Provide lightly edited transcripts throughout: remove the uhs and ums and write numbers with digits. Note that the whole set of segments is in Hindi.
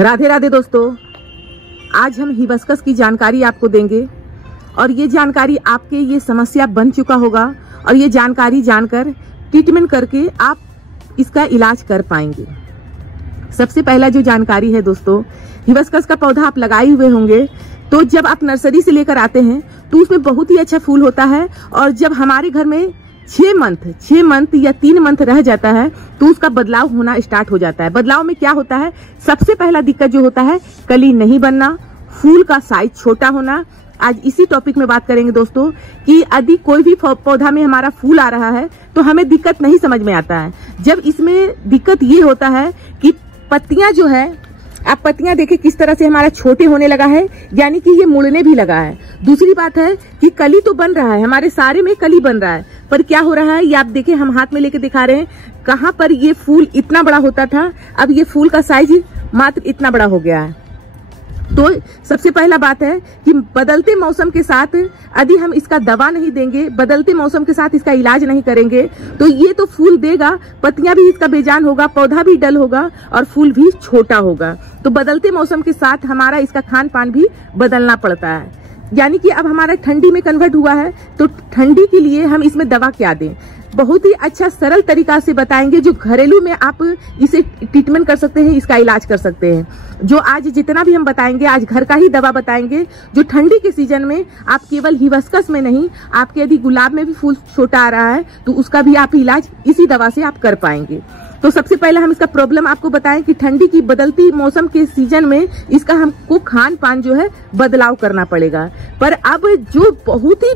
राधे राधे दोस्तों, आज हम हिबिस्कस की जानकारी आपको देंगे और ये जानकारी आपके ये समस्या बन चुका होगा और ये जानकारी जानकर ट्रीटमेंट करके आप इसका इलाज कर पाएंगे। सबसे पहला जो जानकारी है दोस्तों, हिबिस्कस का पौधा आप लगाए हुए होंगे तो जब आप नर्सरी से लेकर आते हैं तो उसमें बहुत ही अच्छा फूल होता है और जब हमारे घर में 6 मंथ या 3 मंथ रह जाता है तो उसका बदलाव होना स्टार्ट हो जाता है। बदलाव में क्या होता है, सबसे पहला दिक्कत जो होता है कली नहीं बनना, फूल का साइज छोटा होना। आज इसी टॉपिक में बात करेंगे दोस्तों कि यदि कोई भी पौधा में हमारा फूल आ रहा है तो हमें दिक्कत नहीं समझ में आता है। जब इसमें दिक्कत ये होता है कि पत्तियां जो है, आप पत्तियां देखिए किस तरह से हमारा छोटे होने लगा है, यानी कि ये मुड़ने भी लगा है। दूसरी बात है कि कली तो बन रहा है, हमारे सारे में कली बन रहा है, पर क्या हो रहा है ये आप देखिए, हम हाथ में लेके दिखा रहे हैं। कहाँ पर ये फूल इतना बड़ा होता था, अब ये फूल का साइज मात्र इतना बड़ा हो गया है। तो सबसे पहला बात है कि बदलते मौसम के साथ यदि हम इसका दवा नहीं देंगे, बदलते मौसम के साथ इसका इलाज नहीं करेंगे तो ये तो फूल देगा, पत्तियां भी इसका बेजान होगा, पौधा भी डल होगा और फूल भी छोटा होगा। तो बदलते मौसम के साथ हमारा इसका खान पान भी बदलना पड़ता है। यानी कि अब हमारा ठंडी में कन्वर्ट हुआ है तो ठंडी के लिए हम इसमें दवा क्या दें, बहुत ही अच्छा सरल तरीका से बताएंगे जो घरेलू में आप इसे ट्रीटमेंट कर सकते हैं, इसका इलाज कर सकते हैं। जो आज जितना भी हम बताएंगे, आज घर का ही दवा बताएंगे जो ठंडी के सीजन में आप केवल हिबिस्कस में नहीं, आपके यदि गुलाब में भी फूल छोटा आ रहा है तो उसका भी आप इलाज इसी दवा से आप कर पाएंगे। तो सबसे पहले हम इसका प्रॉब्लम आपको बताएं कि ठंडी की बदलती मौसम के सीजन में इसका हमको खान पान जो है बदलाव करना पड़ेगा। पर अब जो बहुत ही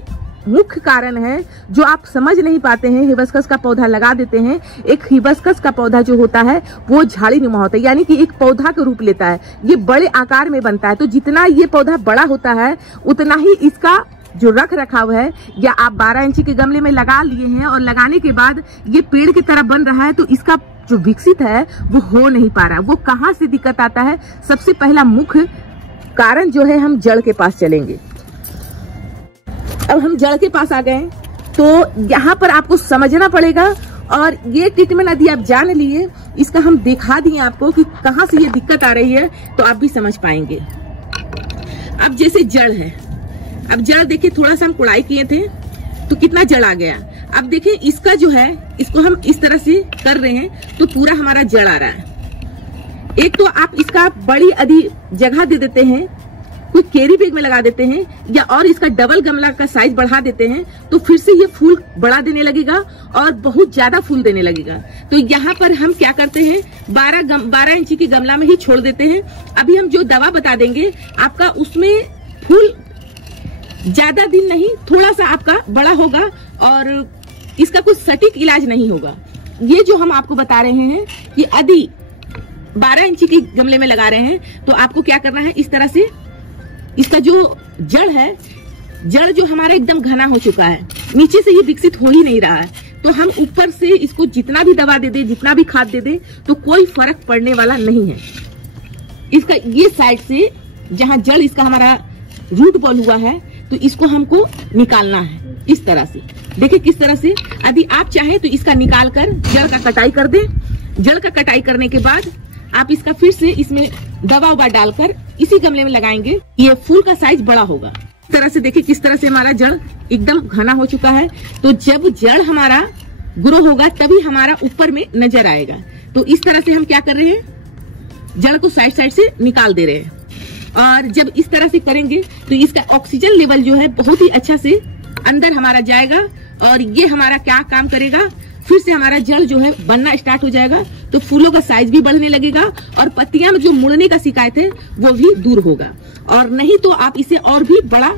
मुख्य कारण है जो आप समझ नहीं पाते हैं, हिबिस्कस का पौधा लगा देते हैं, एक हिबिस्कस का पौधा जो होता है वो झाड़ी नुमा होता है, यानी कि एक पौधा का रूप लेता है, ये बड़े आकार में बनता है। तो जितना ये पौधा बड़ा होता है उतना ही इसका जो रख रखाव है, या आप 12 इंची के गमले में लगा लिए हैं और लगाने के बाद ये पेड़ की तरह बन रहा है तो इसका जो विकसित है वो हो नहीं पा रहा। वो कहाँ से दिक्कत आता है, सबसे पहला मुख्य कारण जो है, हम जड़ के पास चलेंगे। अब हम जड़ के पास आ गए तो यहाँ पर आपको समझना पड़ेगा और ये ट्रीटमेंट यदि आप जान लिए, इसका हम दिखा दिए आपको कि कहाँ से ये दिक्कत आ रही है तो आप भी समझ पाएंगे। अब जैसे जड़ है, अब जड़ देखिए, थोड़ा सा हम कुड़ाई किए थे तो कितना जड़ आ गया। अब देखिए इसका जो है, इसको हम इस तरह से कर रहे हैं तो पूरा हमारा जड़ आ रहा है। एक तो आप इसका बड़ी यदि जगह दे देते हैं, कोई कैरी बैग में लगा देते हैं, या और इसका डबल गमला का साइज बढ़ा देते हैं तो फिर से ये फूल बड़ा देने लगेगा और बहुत ज्यादा फूल देने लगेगा। तो यहाँ पर हम क्या करते हैं, 12 इंची के गमला में ही छोड़ देते हैं। अभी हम जो दवा बता देंगे आपका, उसमें फूल ज्यादा दिन नहीं, थोड़ा सा आपका बड़ा होगा और इसका कुछ सटीक इलाज नहीं होगा। ये जो हम आपको बता रहे हैं कि यदि 12 इंची के गमले में लगा रहे हैं तो आपको क्या करना है, इस तरह से इसका जो जड़ है, जड़ जो हमारा एकदम घना हो चुका है, नीचे से ये विकसित हो ही नहीं रहा है, तो हम ऊपर से इसको जितना भी दवा दे दे, जितना भी खाद दे दे तो कोई फर्क पड़ने वाला नहीं है। इसका ये साइड से जहां जड़ इसका हमारा रूट बॉल हुआ है तो इसको हमको निकालना है इस तरह से। देखिए किस तरह से, यदि आप चाहें तो इसका निकाल कर जड़ का कटाई कर दे। जड़ का कटाई करने के बाद आप इसका फिर से इसमें दवा उबा डालकर इसी गमले में लगाएंगे, ये फूल का साइज बड़ा होगा। इस तरह से देखिए किस तरह से हमारा जड़ एकदम घना हो चुका है। तो जब जड़ हमारा ग्रो होगा तभी हमारा ऊपर में नजर आएगा। तो इस तरह से हम क्या कर रहे हैं, जड़ को साइड साइड से निकाल दे रहे हैं और जब इस तरह से करेंगे तो इसका ऑक्सीजन लेवल जो है बहुत ही अच्छा से अंदर हमारा जाएगा और ये हमारा क्या काम करेगा, फिर से हमारा जड़ जो है बनना स्टार्ट हो जाएगा। तो फूलों का साइज भी बढ़ने लगेगा और पत्तियां में जो मुड़ने का शिकायत है वो भी दूर होगा। और नहीं तो आप इसे और भी बड़ा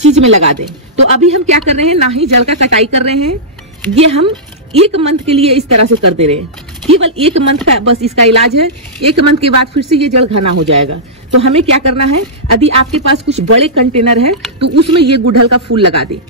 चीज में लगा दें। तो अभी हम क्या कर रहे हैं, ना ही जड़ का कटाई कर रहे हैं, ये हम 1 मंथ के लिए इस तरह से कर दे रहे हैं। केवल 1 मंथ का बस इसका इलाज है। 1 मंथ के बाद फिर से ये जड़ घना हो जाएगा। तो हमें क्या करना है, यदि आपके पास कुछ बड़े कंटेनर है तो उसमें ये गुड़हल का फूल लगा दे,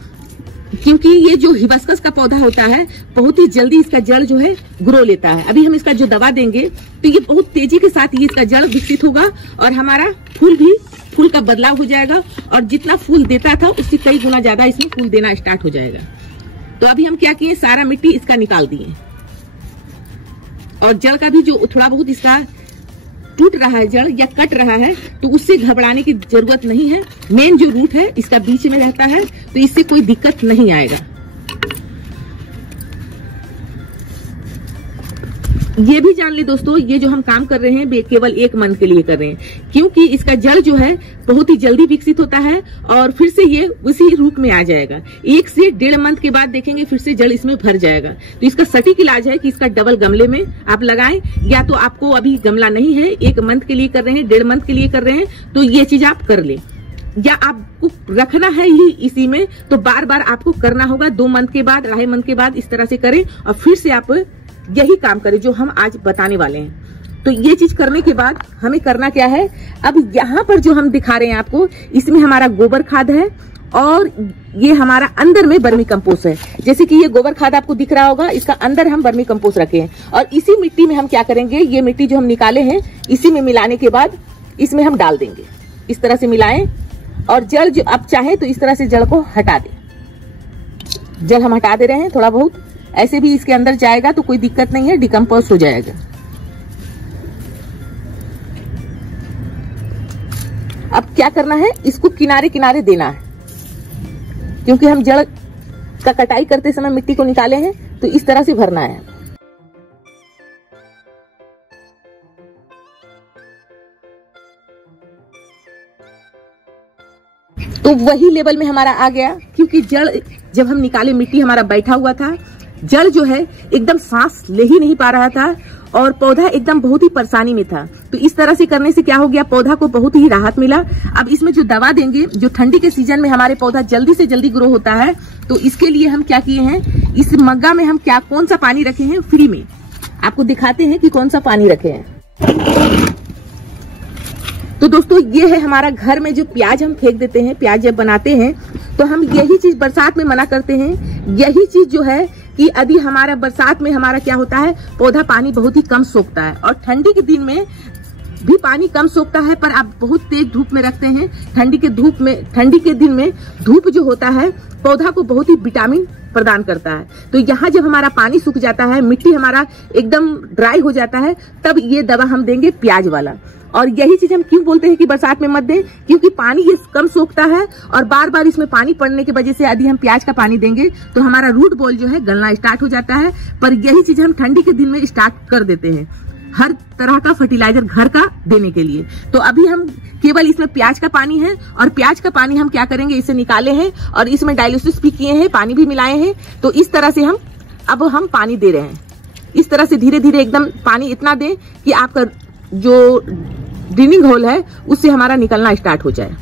क्योंकि ये जो हिबिस्कस का पौधा होता है बहुत ही जल्दी इसका जड़ जो है ग्रो लेता है। अभी हम इसका जो दवा देंगे तो ये बहुत तेजी के साथ ये इसका जड़ विकसित होगा और हमारा फूल का बदलाव हो जाएगा और जितना फूल देता था उससे कई गुना ज्यादा इसमें फूल देना स्टार्ट हो जाएगा। तो अभी हम क्या किए, सारा मिट्टी इसका निकाल दिए और जड़ का भी जो थोड़ा बहुत इसका टूट रहा है जड़ या कट रहा है तो उससे घबराने की जरूरत नहीं है। मेन जो रूट है इसका बीच में रहता है, तो इससे कोई दिक्कत नहीं आएगा। ये भी जान ली दोस्तों, ये जो हम काम कर रहे हैं केवल 1 मंथ के लिए कर रहे हैं, क्योंकि इसका जड़ जो है बहुत ही जल्दी विकसित होता है और फिर से ये उसी रूप में आ जाएगा। 1 से 1.5 मंथ के बाद देखेंगे फिर से जड़ इसमें भर जाएगा। तो इसका सटीक इलाज है कि इसका डबल गमले में आप लगाएं, या तो आपको अभी गमला नहीं है, 1 मंथ के लिए कर रहे हैं, 1.5 मंथ के लिए कर रहे हैं, तो ये चीज आप कर ले। या आपको रखना है ही इसी में, तो बार बार आपको करना होगा। 2 मंथ के बाद, 2.5 मंथ के बाद इस तरह से करें और फिर से आप यही काम करें जो हम आज बताने वाले हैं। तो ये चीज करने के बाद हमें करना क्या है, अब यहाँ पर जो हम दिखा रहे हैं आपको, इसमें हमारा गोबर खाद है और ये हमारा अंदर में वर्मी कंपोस्ट है। जैसे कि ये गोबर खाद आपको दिख रहा होगा, इसका अंदर हम वर्मी कंपोस्ट रखे हैं और इसी मिट्टी में हम क्या करेंगे, ये मिट्टी जो हम निकाले हैं इसी में मिलाने के बाद इसमें हम डाल देंगे। इस तरह से मिलाएं और जड़ जो आप चाहें तो इस तरह से जड़ को हटा दें। जड़ हम हटा दे रहे हैं थोड़ा बहुत, ऐसे भी इसके अंदर जाएगा तो कोई दिक्कत नहीं है, डिकम्पोज हो जाएगा। अब क्या करना है, इसको किनारे किनारे देना है, क्योंकि हम जड़ का कटाई करते समय मिट्टी को निकाले हैं, तो इस तरह से भरना है। तो वही लेवल में हमारा आ गया, क्योंकि जड़ जब हम निकाले मिट्टी हमारा बैठा हुआ था, जड़ जो है एकदम सांस ले ही नहीं पा रहा था और पौधा एकदम बहुत ही परेशानी में था। तो इस तरह से करने से क्या हो गया, पौधा को बहुत ही राहत मिला। अब इसमें जो दवा देंगे, जो ठंडी के सीजन में हमारे पौधा जल्दी से जल्दी ग्रो होता है, तो इसके लिए हम क्या किए हैं, इस मग्गा में हम कौन सा पानी रखे हैं फ्री में, आपको दिखाते हैं कि कौन सा पानी रखे हैं। तो दोस्तों ये है हमारा घर में जो प्याज हम फेंक देते हैं, प्याज जब बनाते हैं तो हम यही चीज बरसात में मना करते हैं। यही चीज जो है कि यदि हमारा बरसात में हमारा क्या होता है, पौधा पानी बहुत ही कम सोखता है और ठंडी के दिन में भी पानी कम सोखता है, पर आप बहुत तेज धूप में रखते हैं। ठंडी के दिन में धूप जो होता है पौधा को बहुत ही विटामिन प्रदान करता है। तो यहाँ जब हमारा पानी सूख जाता है, मिट्टी हमारा एकदम ड्राई हो जाता है, तब ये दवा हम देंगे प्याज वाला। और यही चीज हम क्यों बोलते हैं कि बरसात में मत दें, क्योंकि पानी ये कम सोखता है और बार बार इसमें पानी पड़ने की वजह से यदि हम प्याज का पानी देंगे तो हमारा रूट बॉल जो है गलना स्टार्ट हो जाता है। पर यही चीज हम ठंडी के दिन में स्टार्ट कर देते हैं, हर तरह का फर्टिलाइजर घर का देने के लिए। तो अभी हम केवल इसमें प्याज का पानी है और प्याज का पानी हम क्या करेंगे, इसे निकाले हैं और इसमें डायलिसिस भी किए हैं, पानी भी मिलाए हैं। तो इस तरह से हम पानी दे रहे हैं। इस तरह से धीरे धीरे एकदम पानी इतना दें कि आपका जो ड्रेनिंग होल है उससे हमारा निकलना स्टार्ट हो जाए,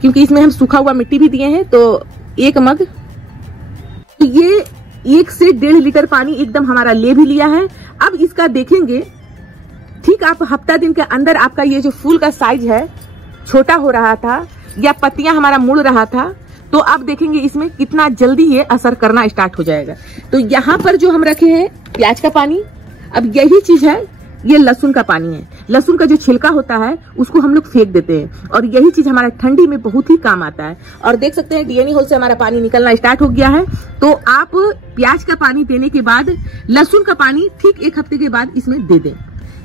क्योंकि इसमें हम सूखा हुआ मिट्टी भी दिए हैं। तो 1 मग, तो ये 1 से 1.5 लीटर पानी एकदम हमारा ले भी लिया है। अब इसका देखेंगे, ठीक आप हफ्ता दिन के अंदर आपका ये जो फूल का साइज है छोटा हो रहा था या पत्तियां हमारा मुड़ रहा था, तो अब देखेंगे इसमें कितना जल्दी ये असर करना स्टार्ट हो जाएगा। तो यहाँ पर जो हम रखे हैं प्याज का पानी, अब यही चीज है, ये लहसुन का पानी है। लहसुन का जो छिलका होता है उसको हम लोग फेंक देते हैं और यही चीज हमारा ठंडी में बहुत ही काम आता है। और देख सकते हैं डीएनए होल से हमारा पानी निकलना स्टार्ट हो गया है। तो आप प्याज का पानी देने के बाद लहसुन का पानी ठीक 1 हफ्ते के बाद इसमें दे दें।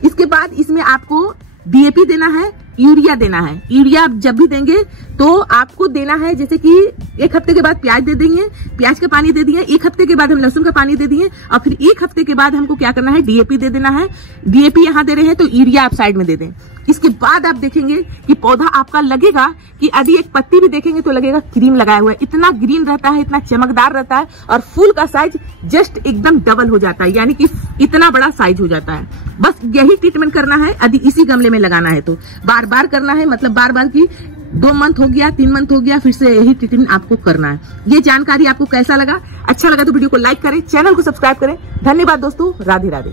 इसके बाद इसमें आपको डीएपी देना है, यूरिया देना है। यूरिया आप जब भी देंगे तो आपको देना है, जैसे कि 1 हफ्ते के बाद प्याज दे देंगे, प्याज का पानी दे दिए, 1 हफ्ते के बाद हम लहसुन का पानी दे दिए और फिर 1 हफ्ते के बाद हमको क्या करना है, डीएपी दे देना है। डीएपी यहाँ दे रहे हैं तो यूरिया आप साइड में दे दें। इसके बाद आप देखेंगे कि पौधा आपका लगेगा कि यदि एक पत्ती भी देखेंगे तो लगेगा क्रीम लगाया हुआ है, इतना ग्रीन रहता है, इतना चमकदार रहता है और फूल का साइज जस्ट एकदम डबल हो जाता है, यानी कि इतना बड़ा साइज हो जाता है। बस यही ट्रीटमेंट करना है, यदि इसी गमले में लगाना है तो बार बार करना है, मतलब बार बार की 2 मंथ हो गया, 3 मंथ हो गया, फिर से यही ट्रीटमेंट आपको करना है। ये जानकारी आपको कैसा लगा? अच्छा लगा तो वीडियो को लाइक करें, चैनल को सब्सक्राइब करें। धन्यवाद दोस्तों, राधे राधे।